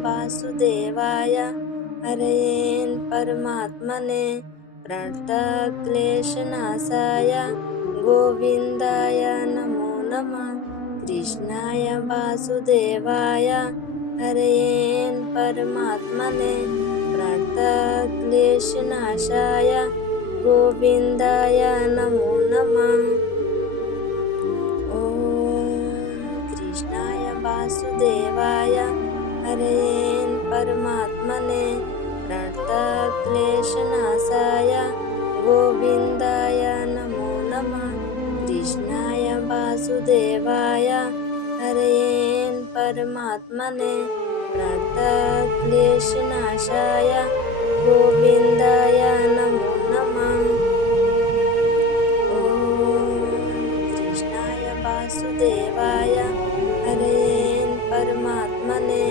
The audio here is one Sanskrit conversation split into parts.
वासुदेवाय हरये परमात्मने प्रणतक्लेशनाशाय गोविन्दाय नमो नमः। कृष्णाय वासुदेवाय हरये परमात्मने प्रणतक्लेशनाशाय गोविन्दाय नमो नमः। ॐ कृष्णाय वासुदेवाय हरये परमात्मने प्रणतक्लेशनाशाय गोविन्दाय नमो नमः। कृष्णाय वासुदेवाय हरये परमात्मने प्रणतक्लेशनाशाय गोविन्दाय नमो नमः। ॐ कृष्णाय वासुदेवाय हरये परमात्मने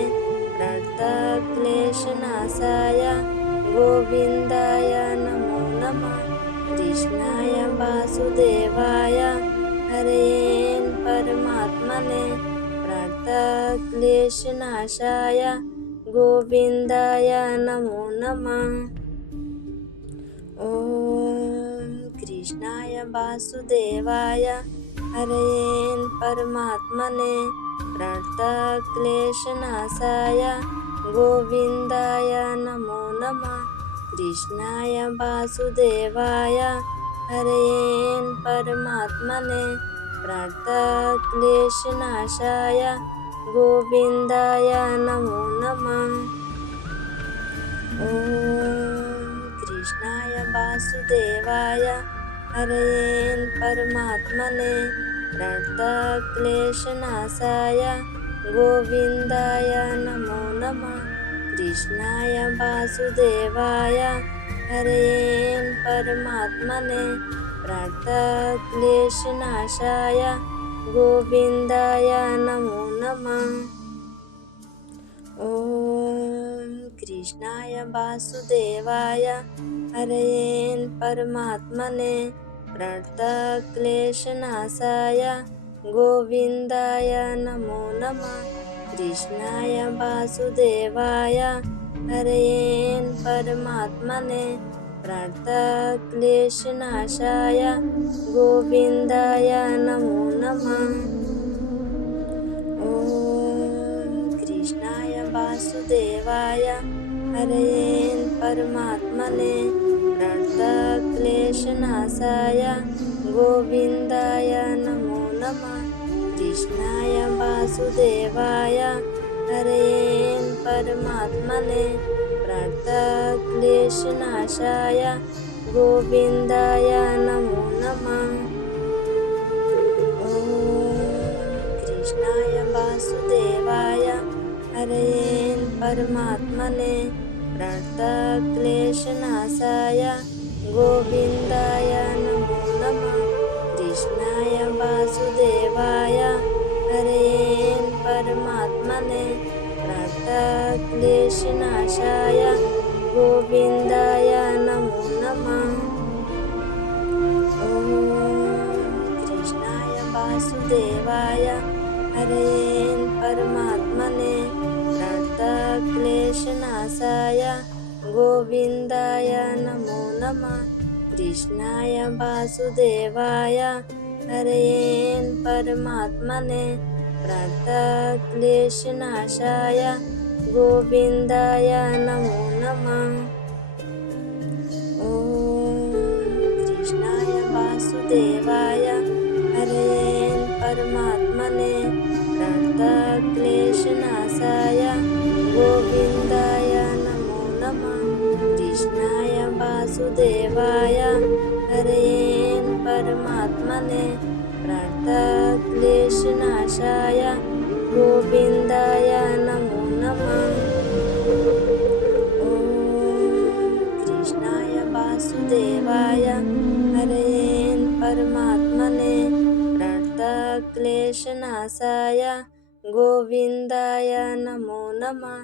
प्रणतक्लेशनाशाय गोविन्दाय नमो नमः। कृष्णाय वासुदेवाय हरये परमात्मने प्रणतक्लेशनाशाय गोविन्दाय नमो नमः। ॐ कृष्णाय वासुदेवाय हरये परमात्मने प्रणतक्लेशनाशाय गोविन्दाय नमो नमः। कृष्णाय वासुदेवाय हरये परमात्मने प्रणतक्लेशनाशाय गोविन्दाय नमो नमः। ॐ कृष्णाय वासुदेवाय हरये परमात्मने प्रणतक्लेशनाशाय गोविन्दाय नमो नमः। कृष्णाय वासुदेवाय हरये परमात्मने प्रणतक्लेशनाशाय गोविन्दाय नमो नमः। ॐ कृष्णाय वासुदेवाय हरये परमात्मने प्रणतक्लेशनाशाय गोविन्दाय नमो नमः। कृष्णाय वासुदेवाय हरये परमात्मने प्रणतक्लेशनाशाय गोविन्दाय नमो नमः। ॐ कृष्णाय वासुदेवाय हरये परमात्मने प्रणतक्लेशनाशाय गोविन्दाय नमो नमः। कृष्णाय वासुदेवाय हरये परमात्मने प्रणतक्लेशनाशाय गोविन्दाय नमो नमः। ॐ कृष्णाय वासुदेवाय हरये परमात्मने प्रणतक्लेशनाशाय गोविन्दाय नमो नमः। कृष्णाय वासुदेवाय हरये परमात्मने प्रणतक्लेशनाशाय गोविन्दाय नमो नमः। ॐ कृष्णाय वासुदेवाय हरये परमात्मने प्रणतक्लेशनाशाय गोविन्दाय नमो नमः। कृष्णाय वासुदेवाय हरये परमात्मने प्रणतक्लेशनाशाय गोविन्दाय नमो नमः। ॐ कृष्णाय वासुदेवाय हरये परमात्मने प्रणतक्लेशनाशाय गोविन्दाय नमो नमः। कृष्णाय वासुदेवाय हरये परमात्मने प्रणतक्लेशनाशाय गोविन्दाय नमो नमः। ॐ कृष्णाय वासुदेवाय हरये परमात्मने प्रणतक्लेशनाशाय गोविन्दाय नमो नमः।